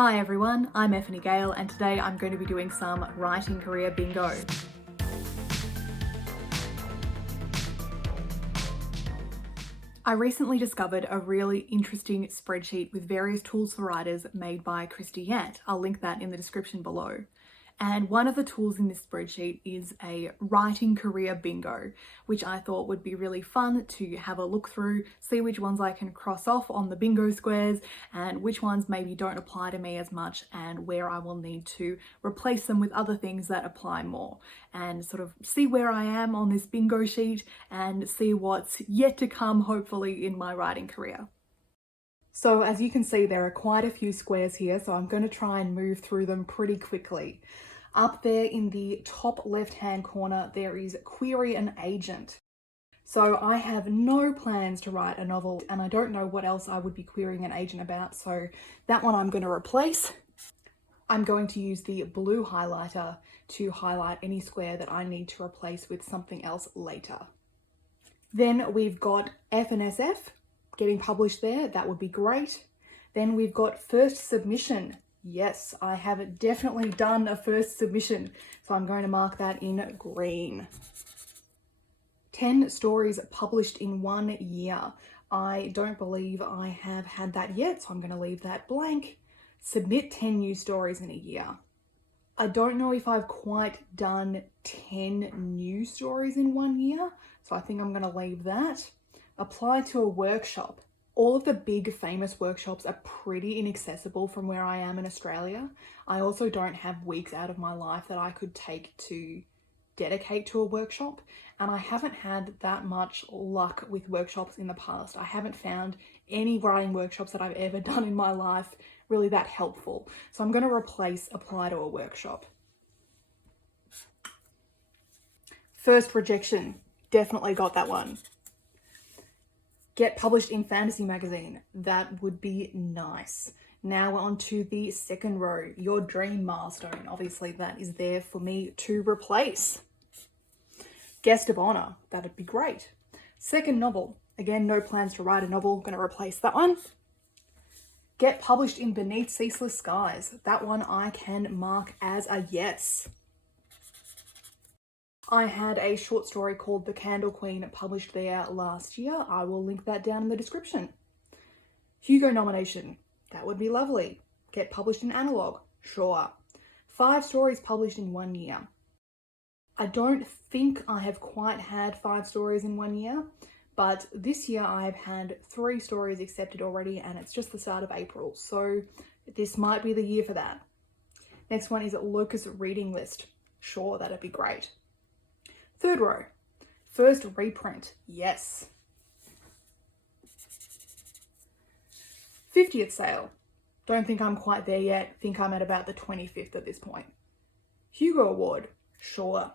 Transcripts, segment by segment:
Hi everyone, I'm Effany Gale and today I'm going to be doing some writing career bingo. I recently discovered a really interesting spreadsheet with various tools for writers made by Christie Yant. I'll link that in the description below. And one of the tools in this spreadsheet is a writing career bingo, which I thought would be really fun to have a look through, see which ones I can cross off on the bingo squares and which ones maybe don't apply to me as much and where I will need to replace them with other things that apply more, and sort of see where I am on this bingo sheet and see what's yet to come, hopefully, in my writing career. So as you can see, there are quite a few squares here, so I'm going to try and move through them pretty quickly. Up there in the top left-hand corner, there is query an agent. So I have no plans to write a novel and I don't know what else I would be querying an agent about, so that one I'm going to replace. I'm going to use the blue highlighter to highlight any square that I need to replace with something else later. Then we've got F and SF getting published there, that would be great. Then we've got first submission. Yes, I have definitely done a first submission, so I'm going to mark that in green. 10 stories published in 1 year. I don't believe I have had that yet, so I'm going to leave that blank. Submit 10 new stories in a year. I don't know if I've quite done 10 new stories in 1 year, so I think I'm going to leave that. Apply to a workshop. All of the big famous workshops are pretty inaccessible from where I am in Australia. I also don't have weeks out of my life that I could take to dedicate to a workshop, and I haven't had that much luck with workshops in the past. I haven't found any writing workshops that I've ever done in my life really that helpful. So I'm going to replace apply to a workshop. First rejection, definitely got that one. Get published in fantasy magazine, that would be nice. Now we're on to the second row, your dream milestone. Obviously that is there for me to replace. Guest of honor, that'd be great. Second novel, again, no plans to write a novel, gonna replace that one. Get published in Beneath Ceaseless Skies, that one I can mark as a yes. I had a short story called The Candle Queen published there last year. I will link that down in the description. Hugo nomination, that would be lovely. Get published in Analog, sure. 5 stories published in 1 year. I don't think I have quite had 5 stories in 1 year, but this year I've had 3 stories accepted already and it's just the start of April, so this might be the year for that. Next one is Locus Reading List. Sure, that'd be great. Third row, first reprint, yes. 50th sale, don't think I'm quite there yet, think I'm at about the 25th at this point. Hugo Award, sure.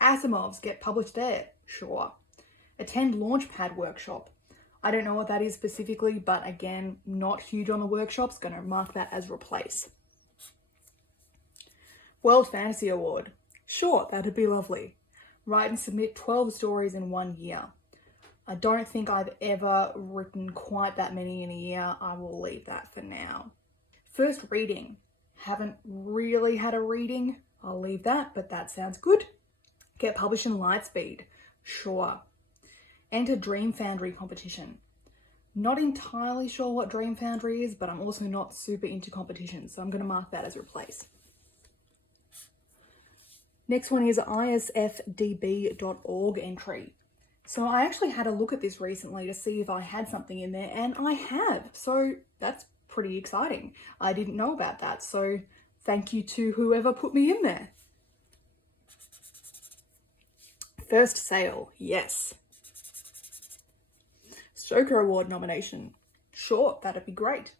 Asimov's get published there, sure. Attend Launchpad workshop, I don't know what that is specifically, but again, not huge on the workshops, gonna mark that as replace. World Fantasy Award, sure, that'd be lovely. Write and submit 12 stories in 1 year. I don't think I've ever written quite that many in a year. I will leave that for now. First reading. Haven't really had a reading. I'll leave that, but that sounds good. Get published in Lightspeed. Sure. Enter Dream Foundry competition. Not entirely sure what Dream Foundry is, but I'm also not super into competitions, so I'm going to mark that as replace. Next one is ISFDB.org entry. So I actually had a look at this recently to see if I had something in there, and I have. So that's pretty exciting. I didn't know about that, so thank you to whoever put me in there. First sale, yes. Stoker Award nomination, sure, that'd be great.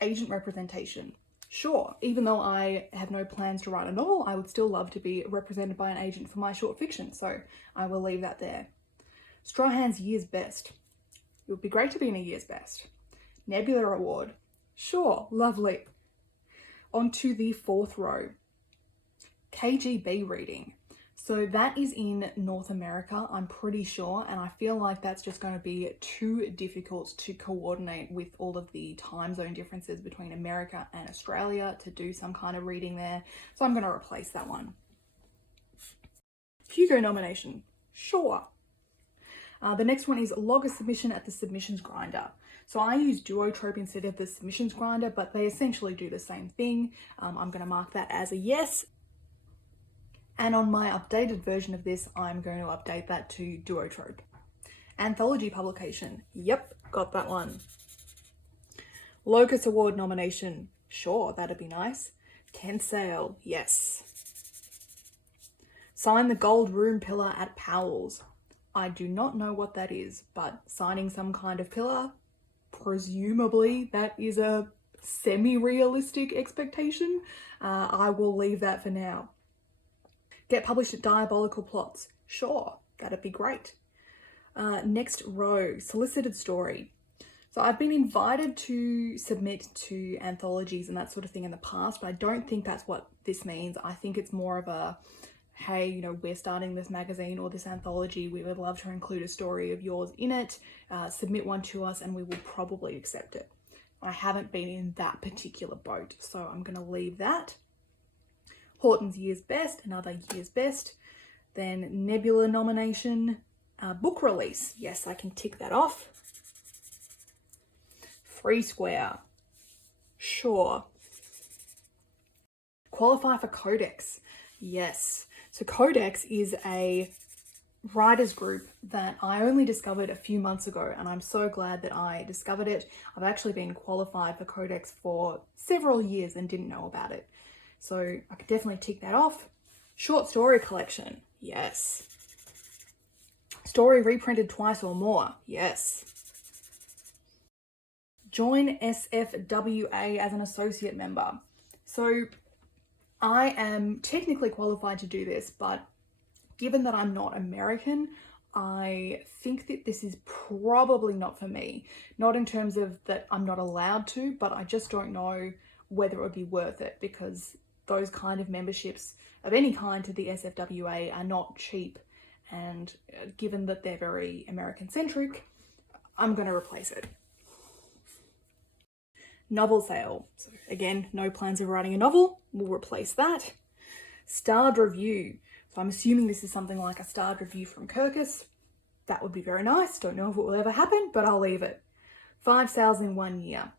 Agent representation. Sure, even though I have no plans to write a novel, I would still love to be represented by an agent for my short fiction, so I will leave that there. Strahan's Year's Best. It would be great to be in a Year's Best. Nebula Award. Sure, lovely. On to the fourth row. KGB reading. So that is in North America, I'm pretty sure, and I feel like that's just going to be too difficult to coordinate with all of the time zone differences between America and Australia to do some kind of reading there. So I'm going to replace that one. Hugo nomination, sure. The next one is log a submission at the submissions grinder. So I use Duotrope instead of the submissions grinder, but they essentially do the same thing. I'm going to mark that as a yes. And on my updated version of this, I'm going to update that to Duotrope. Anthology publication, yep, got that one. Locus Award nomination, sure, that'd be nice. Tent sale, yes. Sign the gold room pillar at Powell's. I do not know what that is, but signing some kind of pillar, presumably that is a semi-realistic expectation. I will leave that for now. Get published at Diabolical Plots. Sure, that'd be great. Next row, solicited story. So I've been invited to submit to anthologies and that sort of thing in the past, but I don't think that's what this means. I think it's more of a, hey, you know, we're starting this magazine or this anthology. We would love to include a story of yours in it. Submit one to us and we will probably accept it. I haven't been in that particular boat, so I'm going to leave that. Horton's Year's Best, another Year's Best. Then Nebula nomination, book release. Yes, I can tick that off. Free Square. Sure. Qualify for Codex. Yes. So Codex is a writers group that I only discovered a few months ago, and I'm so glad that I discovered it. I've actually been qualified for Codex for several years and didn't know about it. So I could definitely tick that off. Short story collection, yes. Story reprinted twice or more, yes. Join SFWA as an associate member. So I am technically qualified to do this, but given that I'm not American, I think that this is probably not for me. Not in terms of that I'm not allowed to, but I just don't know whether it would be worth it, because those kind of memberships of any kind to the SFWA are not cheap, and given that they're very American centric, I'm going to replace it. Novel sale. So again, no plans of writing a novel. We'll replace that. Starred review. So I'm assuming this is something like a starred review from Kirkus. That would be very nice. Don't know if it will ever happen, but I'll leave it. 5 sales in 1 year.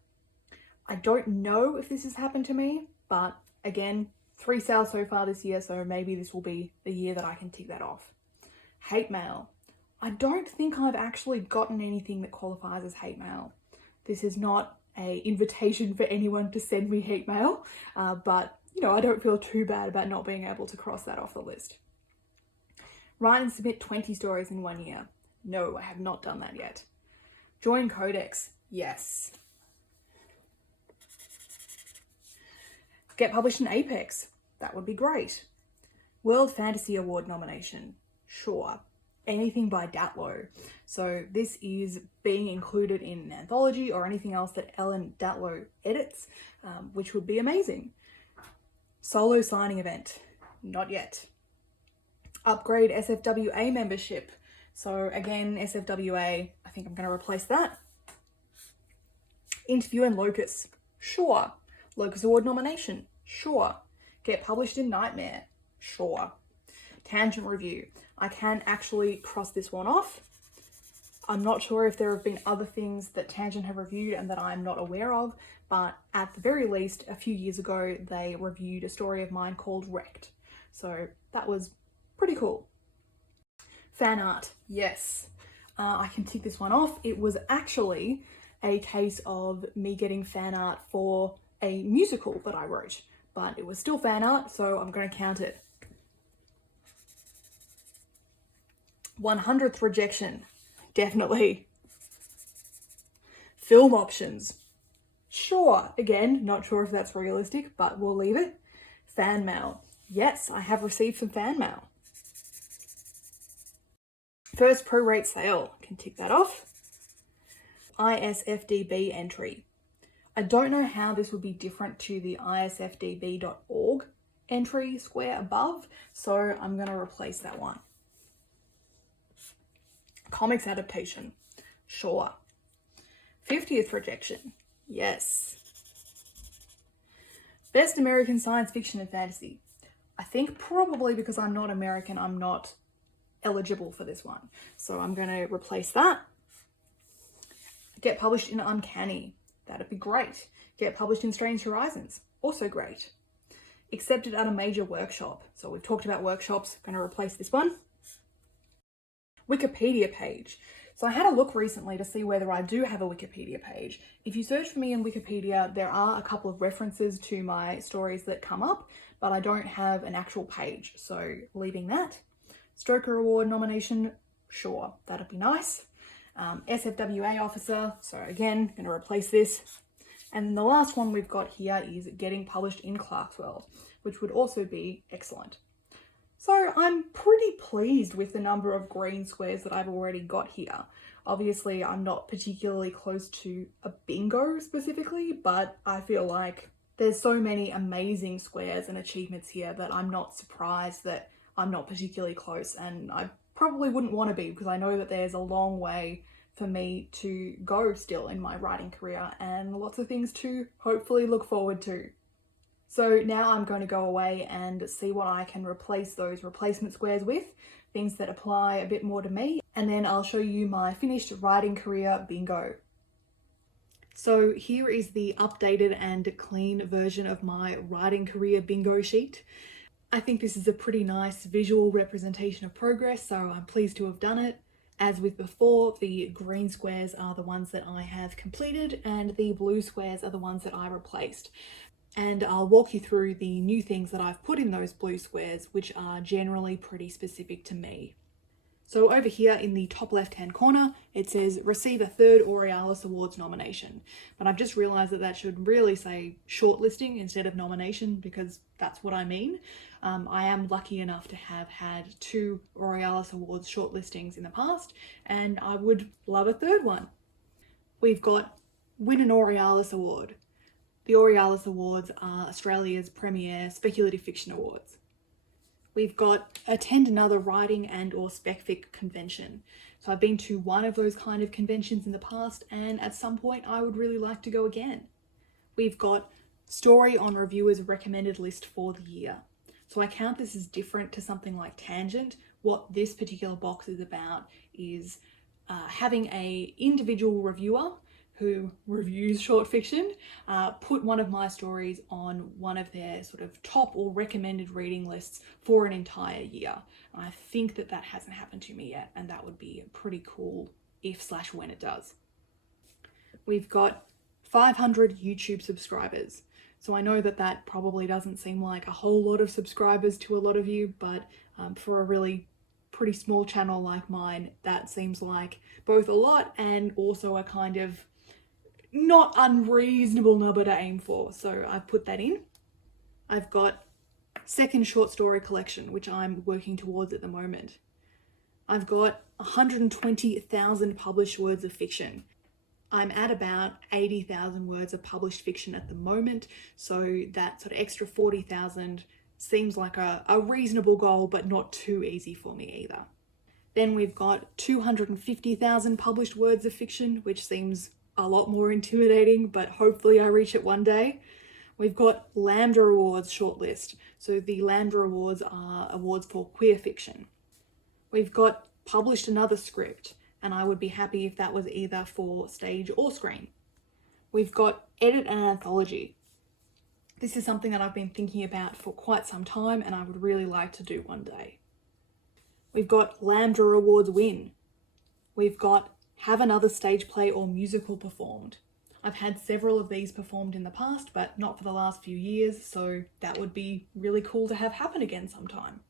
I don't know if this has happened to me, but again, 3 sales so far this year, so maybe this will be the year that I can tick that off. Hate mail. I don't think I've actually gotten anything that qualifies as hate mail. This is not an invitation for anyone to send me hate mail, but you know, I don't feel too bad about not being able to cross that off the list. Write and submit 20 stories in 1 year. No, I have not done that yet. Join Codex. Yes. Get published in Apex. That would be great. World Fantasy Award nomination. Sure. Anything by Datlow. So this is being included in an anthology or anything else that Ellen Datlow edits, which would be amazing. Solo signing event. Not yet. Upgrade SFWA membership. So again, SFWA, I think I'm going to replace that. Interview and Locus. Sure. Locus Award nomination. Sure. Get published in Nightmare. Sure. Tangent review. I can actually cross this one off. I'm not sure if there have been other things that Tangent have reviewed and that I'm not aware of, but at the very least, a few years ago, they reviewed a story of mine called Wrecked. So that was pretty cool. Fan art. Yes. I can tick this one off. It was actually a case of me getting fan art for a musical that I wrote, but it was still fan art, so I'm going to count it. 100th rejection. Definitely. Film options. Sure. Again, not sure if that's realistic, but we'll leave it. Fan mail. Yes, I have received some fan mail. First prorate sale. Can tick that off. ISFDB entry. I don't know how this would be different to the isfdb.org entry square above, so I'm going to replace that one. Comics adaptation, sure. 50th projection, yes. Best American science fiction and fantasy. I think probably because I'm not American, I'm not eligible for this one. So I'm going to replace that. Get published in Uncanny. That'd be great. Get published in Strange Horizons. Also great. Accepted at a major workshop. So we've talked about workshops. Going to replace this one. Wikipedia page. So I had a look recently to see whether I do have a Wikipedia page. If you search for me in Wikipedia, there are a couple of references to my stories that come up, but I don't have an actual page. So leaving that. Stoker Award nomination, sure, that'd be nice. SFWA officer, so again, going to replace this. And the last one we've got here is getting published in Clarkesworld, which would also be excellent. So I'm pretty pleased with the number of green squares that I've already got here. Obviously, I'm not particularly close to a bingo specifically, but I feel like there's so many amazing squares and achievements here that I'm not surprised that I'm not particularly close, and I probably wouldn't want to be because I know that there's a long way for me to go still in my writing career and lots of things to hopefully look forward to. So now I'm going to go away and see what I can replace those replacement squares with, things that apply a bit more to me, and then I'll show you my finished writing career bingo. So here is the updated and clean version of my writing career bingo sheet. I think this is a pretty nice visual representation of progress, so I'm pleased to have done it. As with before, the green squares are the ones that I have completed and the blue squares are the ones that I replaced. And I'll walk you through the new things that I've put in those blue squares, which are generally pretty specific to me. So over here in the top left-hand corner, it says receive a third Aurealis Awards nomination. But I've just realized that that should really say shortlisting instead of nomination, because that's what I mean. I am lucky enough to have had 2 Aurealis Awards shortlistings in the past, and I would love a third one. We've got Win an Aurealis Award. The Aurealis Awards are Australia's premier speculative fiction awards. We've got attend another writing and or specfic convention. So I've been to one of those kind of conventions in the past, and at some point I would really like to go again. We've got story on reviewers' recommended list for the year. So I count this as different to something like Tangent. What this particular box is about is having a individual reviewer who reviews short fiction, put one of my stories on one of their sort of top or recommended reading lists for an entire year. I think that that hasn't happened to me yet, and that would be pretty cool if/when it does. We've got 500 YouTube subscribers. So I know that that probably doesn't seem like a whole lot of subscribers to a lot of you, but for a really pretty small channel like mine, that seems like both a lot and also a kind of not unreasonable number to aim for. So I've put that in. I've got second short story collection, which I'm working towards at the moment. I've got 120,000 published words of fiction. I'm at about 80,000 words of published fiction at the moment, so that sort of extra 40,000 seems like a reasonable goal, but not too easy for me either. Then we've got 250,000 published words of fiction, which seems a lot more intimidating, but hopefully I reach it one day. We've got Lambda Awards shortlist. So the Lambda Awards are awards for queer fiction. We've got published another script, and I would be happy if that was either for stage or screen. We've got edit an anthology. This is something that I've been thinking about for quite some time, and I would really like to do one day. We've got Lambda Awards win. We've got have another stage play or musical performed. I've had several of these performed in the past, but not for the last few years, so that would be really cool to have happen again sometime.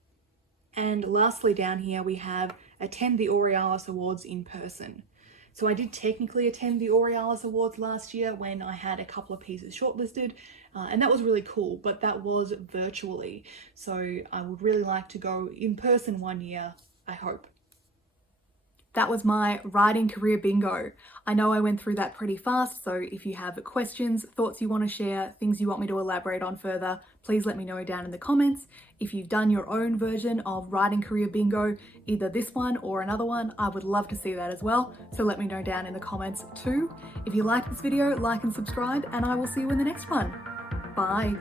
And lastly down here we have attend the Aurealis Awards in person. So I did technically attend the Aurealis Awards last year when I had a couple of pieces shortlisted, and that was really cool, but that was virtually. So I would really like to go in person one year, I hope. That was my writing career bingo. I know I went through that pretty fast, so if you have questions, thoughts you want to share, things you want me to elaborate on further, please let me know down in the comments. If you've done your own version of writing career bingo, either this one or another one, I would love to see that as well, so let me know down in the comments too. If you like this video, like and subscribe, and I will see you in the next one. Bye.